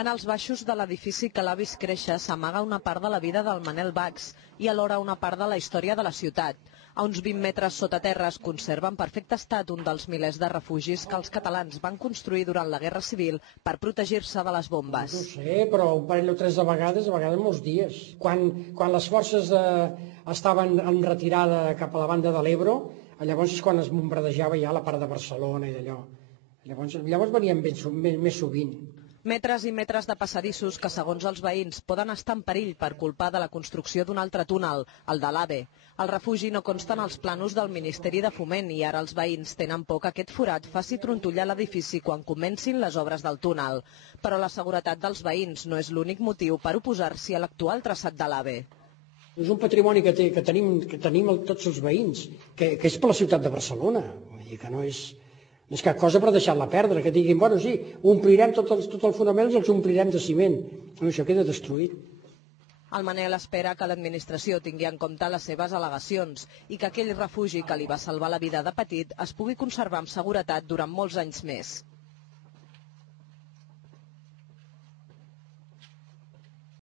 En els baixos de l'edifici que l'ha vist créixer s'amaga una part de la vida del Manel Bax i alhora una part de la història de la ciutat. A uns 20 metres sota terra es conserva en perfecte estat un dels milers de refugis que els catalans van construir durant la Guerra Civil per protegir-se de les bombes. No sé, però un parell o tres de vegades molts dies. Quan les forces estaven en retirada cap a la banda de l'Ebro, llavors és quan es bombardejava ja la part de Barcelona i d'allò. Llavors venien més sovint. Metres i metres de passadissos que, segons els veïns, poden estar en perill per culpa de la construcció d'un altre túnel, el de l'AVE. El refugi no consta en els planos del Ministeri de Foment i ara els veïns tenen por que aquest forat faci trontollar l'edifici quan comencin les obres del túnel. Però la seguretat dels veïns no és l'únic motiu per oposar-s'hi a l'actual traçat de l'AVE. És un patrimoni que tenim tots els veïns, que és per la ciutat de Barcelona. Vull dir que no és cap cosa per deixar-la perdre, que diguin, bueno, sí, omplirem tot el fonament i els omplirem de ciment. Això queda destruït. El Manel espera que l'administració tingui en compte les seves al·legacions i que aquell refugi que li va salvar la vida de petit es pugui conservar amb seguretat durant molts anys més.